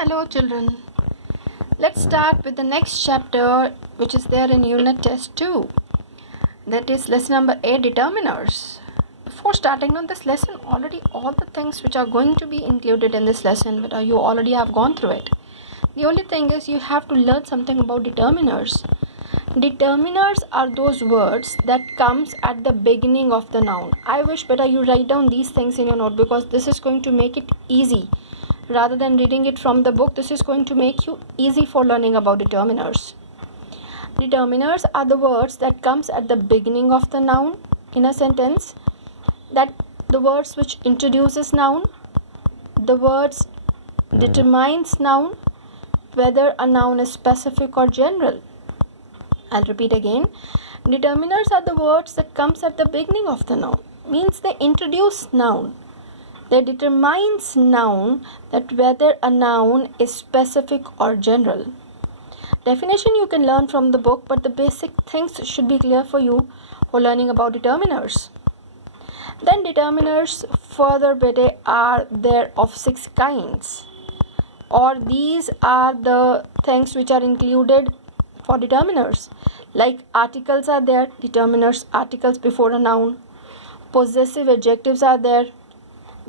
Hello children. Let's start with the next chapter which is there in unit test 2. That is lesson number 8, determiners. Before starting on this lesson, already all the things which are going to be included in this lesson, but you already have gone through it. The only thing is you have to learn something about determiners. Determiners are those words that comes at the beginning of the noun. I wish better you write down these things in your note because this is going to make it easy. Rather than reading it from the book, this is going to make you easy for learning about determiners. Determiners are the words that comes at the beginning of the noun in a sentence, that the words which introduces noun, the words determines noun, whether a noun is specific or general. I'll repeat again. Determiners are the words that comes at the beginning of the noun, means they introduce noun. They determines noun, that whether a noun is specific or general. Definition you can learn from the book, but the basic things should be clear for you for learning about determiners. Then determiners further better are there of 6 kinds, or these are the things which are included for determiners. Like articles are there, determiners, articles before a noun. Possessive adjectives are there.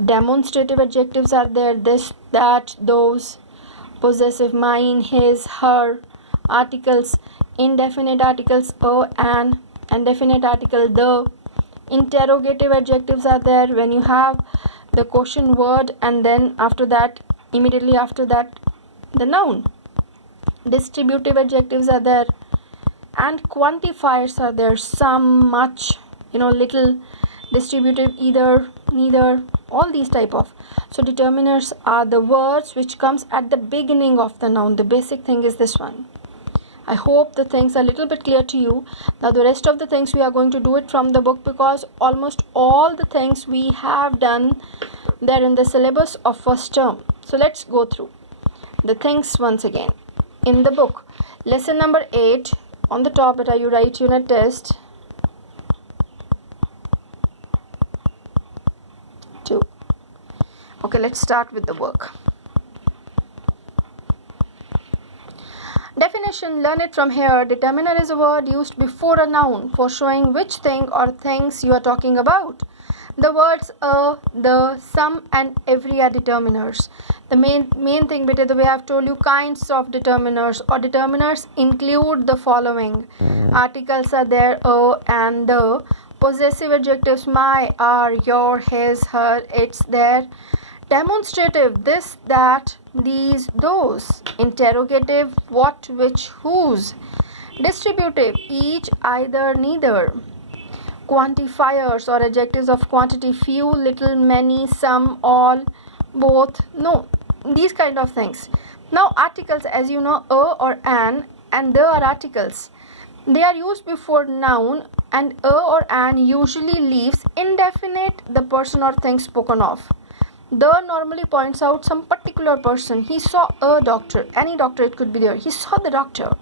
Demonstrative adjectives are there, this, that, those. Possessive mine, his, her. Articles, indefinite articles a, an, and definite article the. Interrogative adjectives are there when you have the question word and then after that, immediately after that, the noun. Distributive adjectives are there, and quantifiers are there, some, much, little. Distributive, either, neither, all these type of. So determiners are the words which comes at the beginning of the noun. The basic thing is this one. I hope the things are a little bit clear to you. Now the rest of the things we are going to do it from the book, because almost all the things we have done there in the syllabus of first term. So let's go through the things once again. In the book, lesson number 8, on the top it you write unit test 2. Okay, let's start with the work. Definition, learn it from here. Determiner is a word used before a noun for showing which thing or things you are talking about. The words a, the, some and every are determiners. The main thing, beta, the way I have told you, kinds of determiners or determiners include the following. Articles are there, a and the. Possessive adjectives, my, our, your, his, her, its, their. Demonstrative, this, that, these, those. Interrogative, what, which, whose. Distributive, each, either, neither. Quantifiers or adjectives of quantity, few, little, many, some, all, both, no. These kind of things. Now articles, as you know, a or an and the are articles. They are used before noun, and a or an usually leaves indefinite the person or thing spoken of. The normally points out some particular person. He saw a doctor. Any doctor it could be there. He saw the doctor.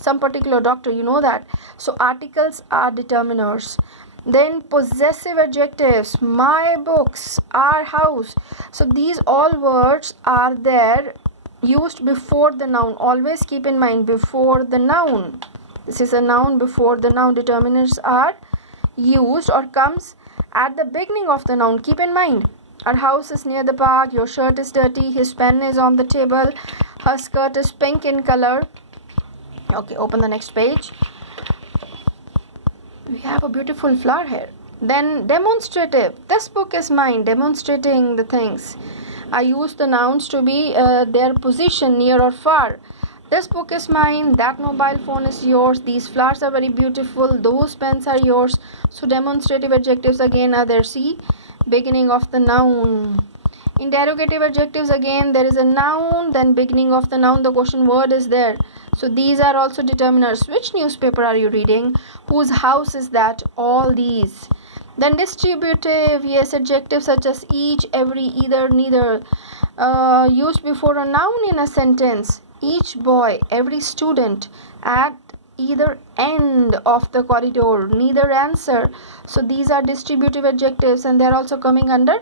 Some particular doctor, you know that. So articles are determiners. Then possessive adjectives, my books, our house. So these all words are there used before the noun. Always keep in mind, before the noun. This is a noun, before the noun. Determiners are used or comes at the beginning of the noun. Keep in mind. Our house is near the park. Your shirt is dirty. His pen is on the table. Her skirt is pink in color. Okay, open the next page. We have a beautiful flower here. Then demonstrative. This book is mine. Demonstrating the things. I use the nouns to be their position, near or far. This book is mine. That mobile phone is yours. These flowers are very beautiful. Those pens are yours. So demonstrative adjectives again are there. See, beginning of the noun. Interrogative adjectives, again there is a noun, then beginning of the noun the question word is there. So these are also determiners. Which newspaper are you reading? Whose house is that? All these. Then distributive, yes, adjectives such as each, every, either, neither, used before a noun in a sentence. Each boy, every student, at either end of the corridor, neither answer. So these are distributive adjectives, and they are also coming under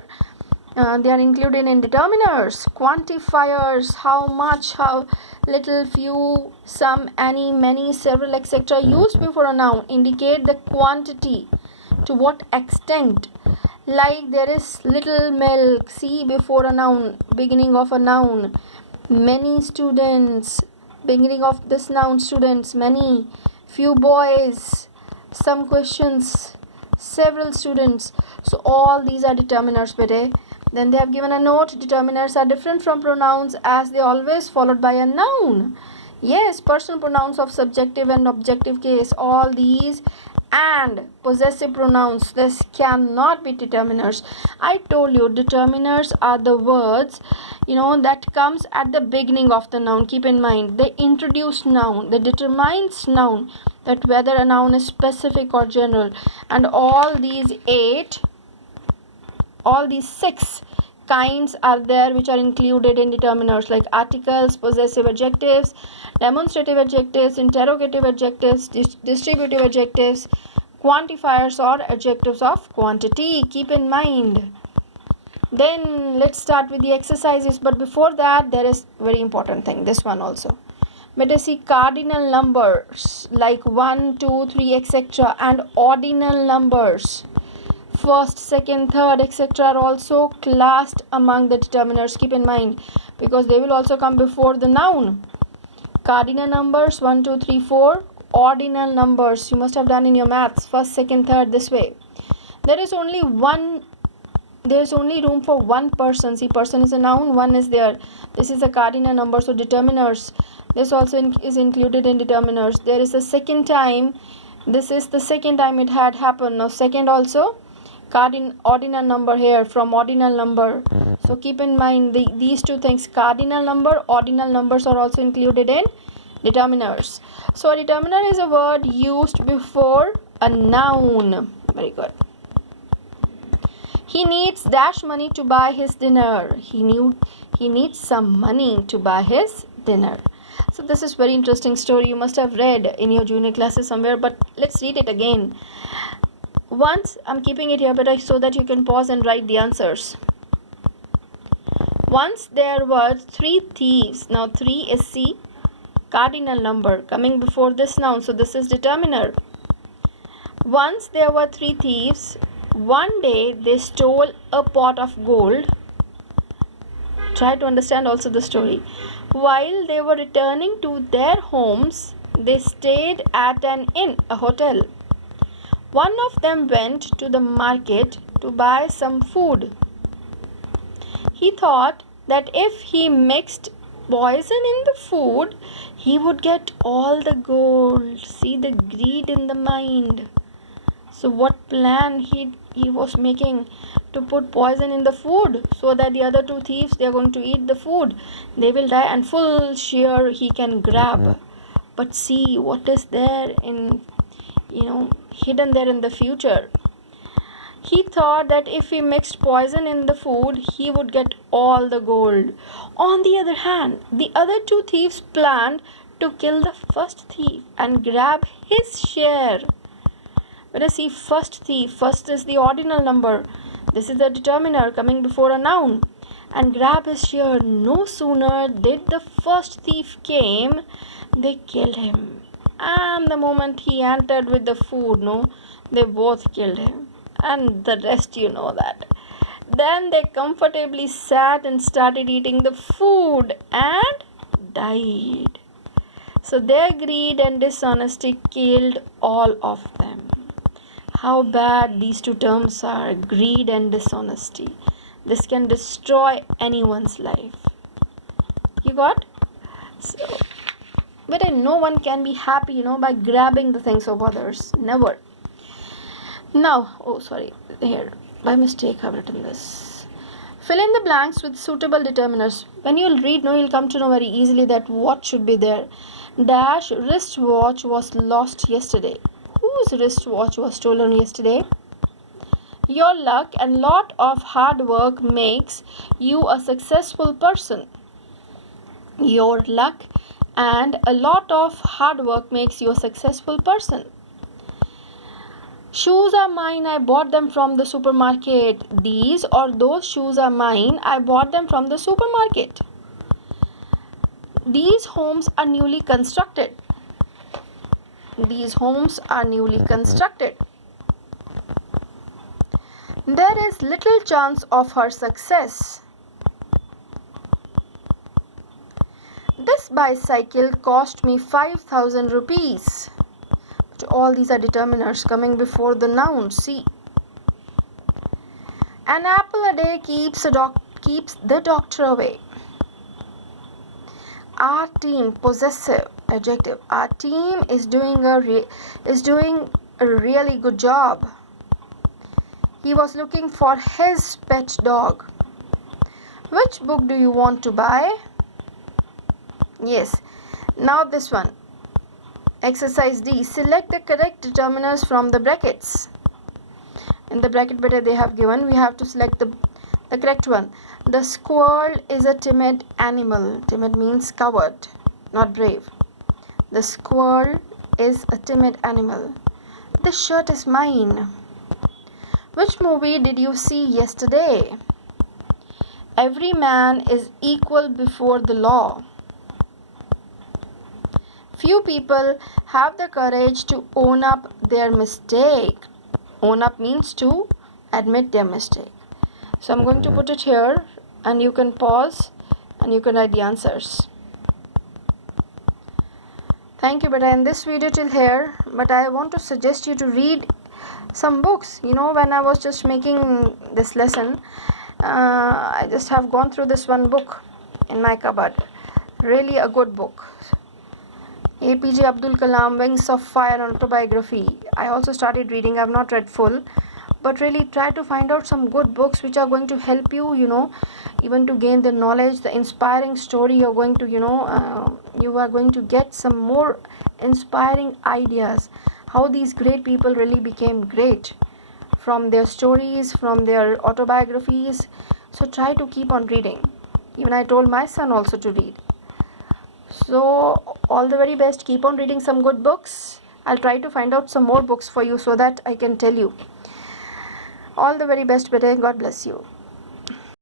they are included in determiners. Quantifiers, how much, how little, few, some, any, many, several, etc. used before a noun indicate the quantity, to what extent. Like there is little milk, see before a noun, beginning of a noun. Many students, beginning of this noun, students, many. Few boys, some questions, several students. So all these are determiners, bete. Then they have given a note. Determiners are different from pronouns as they always followed by a noun. Yes, personal pronouns of subjective and objective case, all these, and possessive pronouns, this cannot be determiners. I told you determiners are the words, that comes at the beginning of the noun. Keep in mind, they introduce noun, they determines noun, that whether a noun is specific or general. And all these six kinds are there which are included in determiners, like articles, possessive adjectives, demonstrative adjectives, interrogative adjectives, distributive adjectives, quantifiers or adjectives of quantity. Keep in mind. Then let's start with the exercises, but before that there is very important thing, this one also. Let us see cardinal numbers like 1, 2, 3, etc. and ordinal numbers, first, second, third, etc. are also classed among the determiners. Keep in mind, because they will also come before the noun. Cardinal numbers 1, 2, 3, 4. Ordinal numbers you must have done in your maths, first, second, third, this way. There is only room for one person. See, person is a noun, one is there. This is a cardinal number, so determiners. This also is included in determiners. There is a second time. This is the second time it had happened. Now second also ordinal number here, from ordinal number. So keep in mind these two things, cardinal number, ordinal numbers are also included in determiners. So a determiner is a word used before a noun. Very good. He needs dash money to buy his dinner. He needs some money to buy his dinner. So this is very interesting story. You must have read in your junior classes somewhere, but let's read it again. Once, I'm keeping it here but so that you can pause and write the answers. Once there were 3 thieves. Now 3 is C, cardinal number, coming before this noun, so this is determiner. Once there were 3 thieves. One day they stole a pot of gold. Try to understand also the story. While they were returning to their homes, they stayed at an inn, a hotel. One of them went to the market to buy some food. He thought that if he mixed poison in the food, he would get all the gold. See the greed in the mind. So what plan he was making? To put poison in the food so that the other 2 thieves, they are going to eat the food. They will die and full share he can grab. But see what is there in, hidden there in the future. He thought that if he mixed poison in the food, he would get all the gold. On the other hand, the other 2 thieves planned to kill the first thief and grab his share. Let us see first thief. First is the ordinal number. This is the determiner coming before a noun. And grab his share. No sooner did the first thief came, they killed him. And the moment he entered with the food, they both killed him. And the rest you know that. Then they comfortably sat and started eating the food and died. So their greed and dishonesty killed all of them. How bad these 2 terms are, greed and dishonesty. This can destroy anyone's life. You got? So, but no one can be happy, by grabbing the things of others. Never. Now, here, by mistake I've written this. Fill in the blanks with suitable determiners. When you'll read, you'll come to know very easily that what should be there. Dash wristwatch was lost yesterday. Whose wristwatch was stolen yesterday? Your luck and lot of hard work makes you a successful person. Your luck and a lot of hard work makes you a successful person. Shoes are mine, I bought them from the supermarket. These or those shoes are mine, I bought them from the supermarket. These homes are newly constructed. These homes are newly constructed. There is little chance of her success. This bicycle cost me 5,000 rupees. All these are determiners coming before the noun. See. An apple a day keeps the doctor away. Our team, possessive adjective. Our team is doing a really good job. He was looking for his pet dog. Which book do you want to buy? Yes. Now this one. Exercise D. Select the correct determiners from the brackets. In the bracket better they have given, we have to select the correct one. The squirrel is a timid animal. Timid means coward, not brave. The squirrel is a timid animal. This shirt is mine. Which movie did you see yesterday? Every man is equal before the law. Few people have the courage to own up their mistake. Own up means to admit their mistake. So I'm going to put it here and you can pause and you can write the answers. Thank you, beta, in this video till here. But I want to suggest you to read some books. You know, when I was just making this lesson, I just have gone through this one book in my cupboard. Really a good book. APJ Abdul Kalam, Wings of Fire, autobiography. I also started reading. I have not read full, but really try to find out some good books which are going to help you, even to gain the knowledge, the inspiring story. You're going to, you are going to get some more inspiring ideas. How these great people really became great from their stories, from their autobiographies. So try to keep on reading. Even I told my son also to read. So all the very best. Keep on reading some good books. I'll try to find out some more books for you so that I can tell you. All the very best, beta. God bless you.